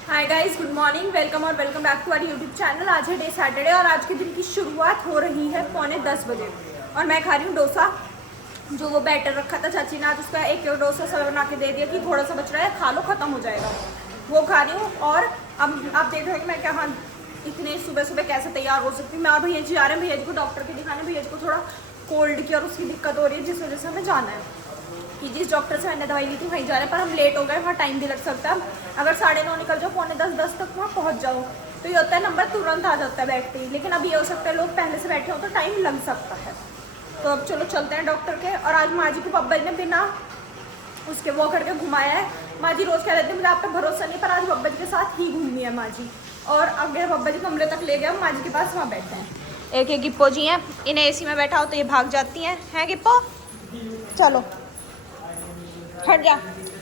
हाय guys, good morning, welcome और welcome back to our YouTube channel. आज है day Saturday और आज के दिन की शुरुआत हो रही है 9:45 बजे और मैं खा रही हूँ डोसा। जो वो बैटर रखा था चाची ने, आज उसका एक डोसा सब बना के दे दिया कि थोड़ा सा बच रहा है, खा लो, खत्म हो जाएगा। वो खा रही हूँ और अब आप देख रहे हैं कि मैं क्या इतने सुबह सुबह कैसे तैयार हो सकती हूँ। मैं और भैया जी आ रहे हैं, भैया जी को डॉक्टर के दिखाने। भैया जी को थोड़ा कोल्ड की और उसकी दिक्कत हो रही है, जिस वजह से हमें जाना है कि जिस डॉक्टर से मैंने दवाई ली थी वहीं जा रहे हैं। पर हम लेट हो गए, वहाँ टाइम भी लग सकता है। अगर 9:30 निकल जाओ, 9:45-10 तक वहाँ पहुँच जाओ तो ये होता है नंबर तुरंत आ जाता है बैठते ही। लेकिन अब ये हो सकता है लोग पहले से बैठे हो तो टाइम लग सकता है। तो अब चलो चलते हैं डॉक्टर के। और आज माँ जी को पब्बा ने बिना उसके वो करके घुमाया है। माँ जी रोज़ कह रहे थे मुझे आप पे भरोसा नहीं, पर आज बब्बा जी के साथ ही घूमी है माँ जी। और अगर बब्बा जी कमरे तक ले गया, माँ जी के पास वहाँ बैठे हैं। एक एक गिप्पो जी हैं, इन्हें एसी में बैठा हो तो ये भाग जाती हैं गिप्पो? चलो हट जा,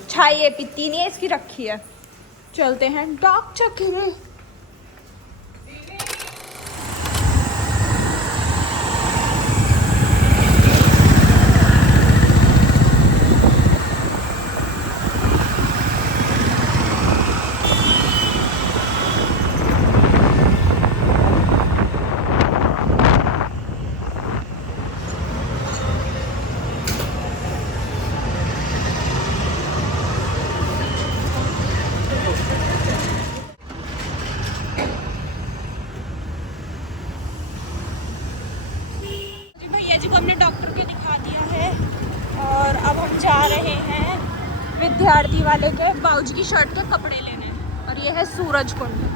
चाय ये पीती नहीं है, इसकी रखी है। चलते हैं डॉक्टर के लिए। भैया जी को हमने डॉक्टर के दिखा दिया है और अब हम जा रहे हैं विद्यार्थी वाले के बाऊजी की शर्ट के कपड़े लेने। और ये है सूरज कुंड।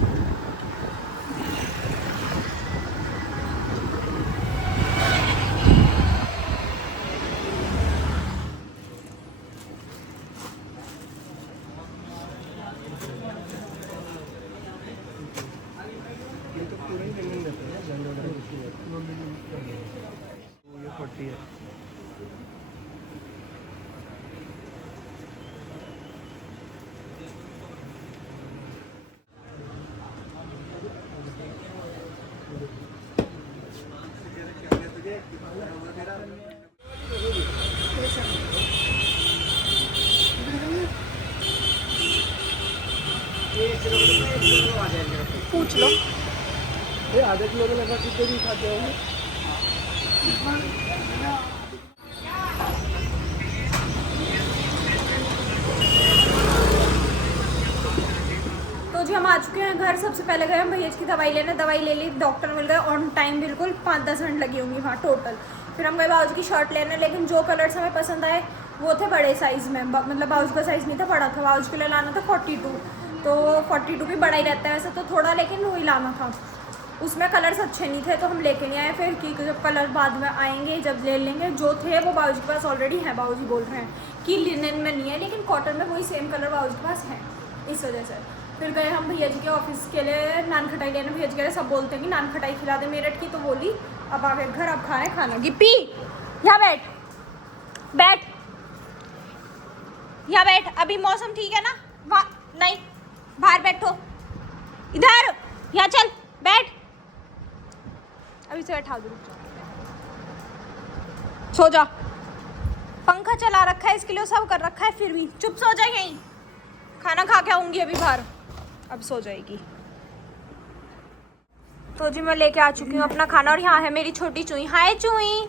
ये तो पूरा ही रनिंग रहता है जनरल ये 40 है। पूछ लो। ये आधे किलो में लगभग कितने भी खाते होंगे? तो जी हम आ चुके हैं घर। सबसे पहले गए हम भैया की दवाई लेने, दवाई ले ली, डॉक्टर मिल गए ऑन टाइम, बिल्कुल 5-10 मिनट लगी होंगी वहाँ टोटल। फिर हम गए बाउजी की शर्ट लेने, लेकिन जो कलर्स हमें पसंद आए वो थे बड़े साइज़ में। मतलब बाउजी का साइज़ नहीं था, बड़ा था। बाउजी के लिए लाना था 42, तो 42 भी बड़ा ही रहता है वैसे तो थोड़ा, लेकिन वही लाना था। उसमें कलर्स अच्छे नहीं थे तो हम लेके नहीं आए फिर, कि जब कलर बाद में आएंगे जब ले लेंगे। जो थे वो बाउजी के पास ऑलरेडी है। बाउजी बोल रहे हैं कि लिनन में नहीं है, लेकिन कॉटन में वही सेम कलर बाउजी के पास है, इस वजह से। फिर गए हम भैया जी के ऑफिस के लिए नान खटाई लेने। भैया जी कह रहे सब बोलते हैं कि नान खटाई खिला दे मेरठ की, तो बोली अब आ गए घर, अब खा रहे खाना। गिप्पी यहाँ बैठ, बैठ यहाँ बैठ। अभी मौसम ठीक है ना? वहाँ नहीं, बाहर बैठो, इधर, यहाँ चल बैठ। अभी से बैठा दूँ, सो जा। पंखा चला रखा है इसके लिए, सब कर रखा है, फिर भी चुप सो जाए यहीं। खाना खा के आऊंगी अभी बाहर, अब सो जाएगी। तो जी मैं लेके आ चुकी हूँ अपना खाना और यहाँ है मेरी छोटी चुई। हाय चुई,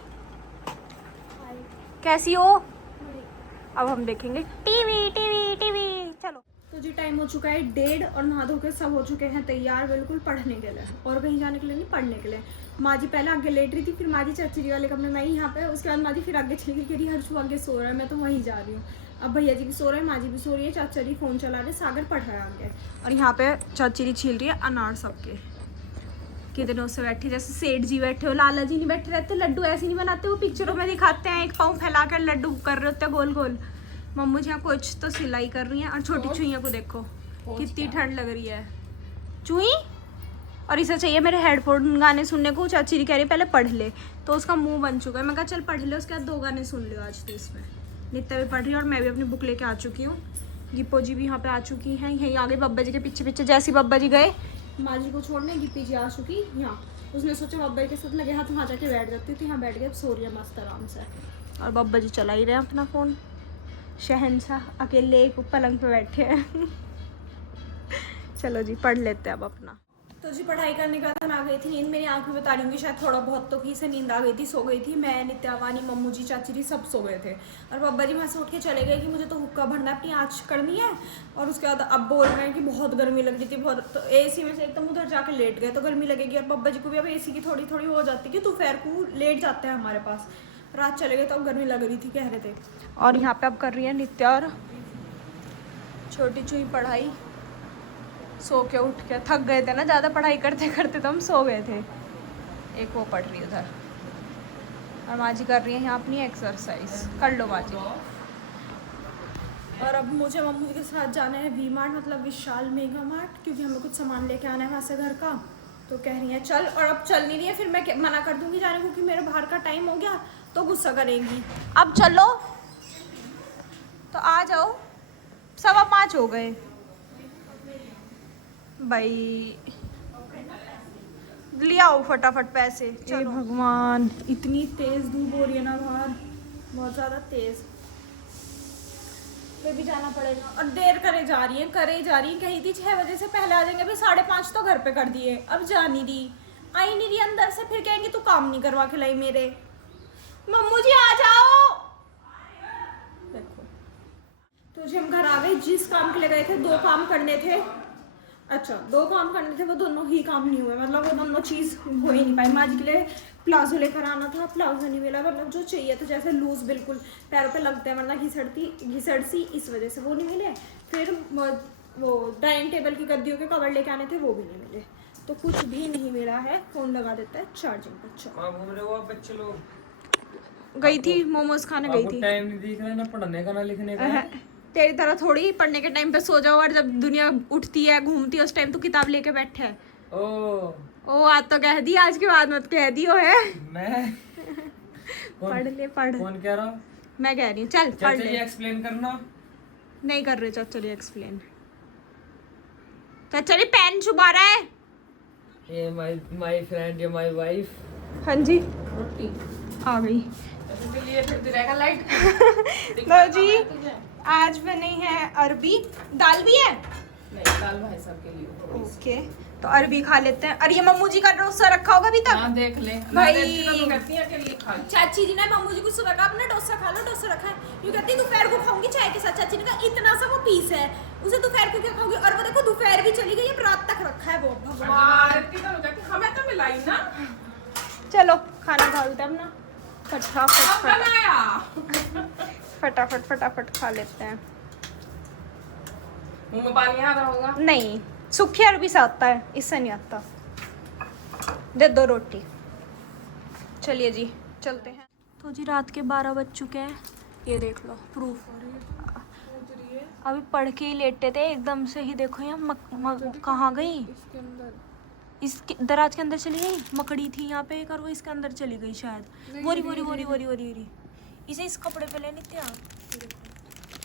कैसी हो? अब हम देखेंगे टीवी टीवी टीवी। चलो। तो जी टाइम हो चुका है 1:30 और नहा धो के सब हो चुके हैं तैयार, बिल्कुल पढ़ने के लिए। और कहीं जाने के लिए नहीं, पढ़ने के लिए। माँ जी पहले आगे लेट रही थी, फिर माँ जी चाची जी वाले कमरे में आई यहाँ पे। उसके बाद माँ जी फिर आगे चली गई, कह रही हर्षू आगे सो रहा है, मैं तो वहीं जा रही हूँ। अब भैया जी भी सो रहे हैं, माँ जी भी सो रही है, चाचा जी फ़ोन चला रहे, सागर पढ़ रहा है आगे। और यहाँ पे चाची जी छील रही है अनार सबके। कितने से बैठी, जैसे सेठ जी बैठे हो, लाला जी नहीं बैठे रहते, लड्डू ऐसे नहीं बनाते, वो पिक्चरों में दिखाते हैं, एक पाँव फैला कर लड्डू कर रहे होते हैं गोल गोल। मम्मू जी यहाँ कुछ तो सिलाई कर रही हैं। और छोटी चुईया को देखो कितनी ठंड लग रही है। चुई, और इसे चाहिए मेरे हेडफोन गाने सुनने को। चाची जी कह रही पहले पढ़ ले, तो उसका मुंह बन चुका है। मैं कहा चल पढ़ ले, उसके बाद 2 गाने सुन लियो आज तो। इसमें नित्या भी पढ़ रही है और मैं भी अपनी बुक लेके आ चुकी हूँ। गिप्पो जी भी यहाँ पे आ चुकी हैं, यहीं आगे बब्बा जी के पीछे पीछे। जैसे बब्बा जी गए माँ जी को छोड़ने, गिप्पी जी आ चुकी यहाँ। उसने सोचा बब्बा जी के साथ लगे हाथ वहाँ जाके बैठ जाती थी, यहाँ बैठ गए, सो रही है मस्त आराम से। और बब्बा जी चला ही रहे हैं अपना फ़ोन। शहंशाह अकेले एक पलंग पे बैठे हैं। चलो जी पढ़ लेते हैं अब अपना। तो जी पढ़ाई करने के बाद मैं आ गई थी नींद। मेरी आंख भी बता रही हूँ कि शायद थोड़ा बहुत तो की से नींद आ गई थी, सो गई थी मैं, नित्या वानी, मम्मू जी, चाची जी सब सो गए थे। और पापा जी वहाँ से उठ के चले गए कि मुझे तो हुक्का भरना है, अपनी आँच करनी है। और उसके बाद अब बोल रहे हैं कि बहुत गर्मी लग रही थी बहुत, तो AC में से एकदम उधर जाके लेट गए तो गर्मी लगेगी। और पापा जी को भी अब AC की थोड़ी थोड़ी हो जाती है कि दोपहर को लेट जाते हैं हमारे पास, रात चले गए तो अब गर्मी लग रही थी कह रहे थे। और यहाँ पे अब कर रही है नित्या और छोटी चुई पढ़ाई, सो के उठ के थक गए थे ना ज़्यादा पढ़ाई करते करते, तो हम सो गए थे। एक वो पढ़ रही है उधर और माँ जी कर रही है यहाँ अपनी एक्सरसाइज। कर लो माँ जी। और अब मुझे मम्मी के साथ जाना है वी मार्ट, मतलब विशाल मेगा मार्ट, क्योंकि हमें कुछ सामान लेके आना है वहाँ से घर का। तो कह रही है चल, और अब चल नहीं रही है, फिर मैं मना कर दूँगी जाने को, क्योंकि मेरे बाहर का टाइम हो गया तो गुस्सा करेंगी। अब चलो तो आ जाओ, 5:15 हो गए भाई, लिया आओ फटाफट पैसे। चलो भगवान, इतनी तेज धूप हो रही है ना बाहर, बहुत ज़्यादा तेज। फिर भी जाना पड़ेगा और देर करे जा रही है कही थी 6 बजे से पहले आ जाएंगे, अभी 5:30 तो घर पे कर दिए, अब जा नहीं रही, आई नहीं रही अंदर से, फिर कहेंगे तू काम नहीं करवा के लाई मेरे। मम्मू जी आ जाओ। देखो तो जी हम घर आ गए, जिस काम के लिए गए थे 2 काम करने थे, अच्छा 2 काम करने थे, वो दोनों ही काम नहीं हुए, मतलब वो दोनों चीज़ हो ही नहीं पाई। माँ जी के लिए प्लाजो लेकर आना था, प्लाजो नहीं मिला, मतलब जो चाहिए था जैसे लूज बिल्कुल पैरों पे लगते हैं वरना घिसड़ सी, इस वजह से वो नहीं मिले। फिर वो डाइनिंग टेबल की गद्दियों के कवर लेके आने थे, वो भी नहीं मिले, तो कुछ भी नहीं मिला है। फ़ोन लगा देता है चार्जिंग पर। कहाँ घूम रहे हो आप बच्चे लोग? गई थी मोमोज खाने गई थी। टाइम नहीं दिख रहा है ना पढ़ने का ना लिखने का। तेरी तरह थोड़ी पढ़ने के टाइम पे सो जाओ और जब दुनिया उठती है घूमती है उस टाइम तो किताब लेके बैठे है। ओ आज तो कह दी, आज के बाद मत कह दियो है। मैं पढ़ ले पढ़। कौन कह रहा? मैं कह रही हूँ चल पढ़ ले। एक्सप्लेन करना नहीं कर रहे चलिए एक्सप्लेन। चलिए पेन छुपा रहा है। ये माय फ्रेंड, ये माय वाइफ। हाँ जी रोटी आ गई। चलिए फिर रहेगा लाइट। लो जी आज बनी है अरबी, दाल भी है नहीं, दाल भाई साहब के लिए। ओके तो अरबी खा लेते हैं। और ये मम्मू जी का डोसा रखा होगा अभी तक। हाँ देख ले भाई करती है के लिए खा। चाची जी ने मम्मू जी को सुबह कहा अपना डोसा खा लो, डोसा रखा है, यूँ कहती दोपहर को खाऊंगी चाय के साथ। चाची ने कहा इतना सा वो पीस है, उसे दोपहर को क्या खाओगी। और वो देखो दोपहर भी चली गई, अब रात तक रखा है वो। भगवान हमें तो मिलाई ना। चलो खाना डालते हैं अपना फटाफट फटाफट खा लेते हैं। मुंह में पानी आ रहा होगा। नहीं सूखी अरबी से आता है, इससे नहीं आता। दे दो रोटी। चलिए जी चलते हैं। तो जी रात के 12 बज चुके हैं, ये देख लो प्रूफ। अभी पढ़ के ही लेटे थे एकदम से ही देखो यहाँ कहाँ गई, इसके दराज के अंदर चली गई। मकड़ी थी यहाँ पे एक और वो इसके अंदर चली गई शायद। वोरी वोरी वोरी वोरी वोरी वोरी इसे इस कपड़े पे ले नित्या।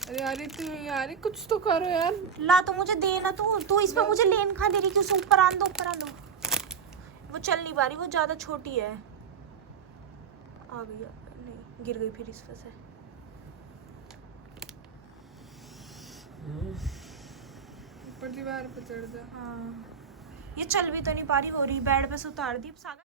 अरे यार तू यार कुछ तो करो यार। ला तो मुझे देना, तू इस पे मुझे लेन खा दे रही क्यों? ऊपर आन दो ऊपर आन दो। वो चल नहीं पा रही, वो ज़्यादा छोटी है। आ गई, नहीं गिर गई फिर इस पे से। ऊपर दीवार पे चढ़ जा। हाँ ये चल भी तो नहीं पा रही, वो रही बेड पे से उतार दी। सागर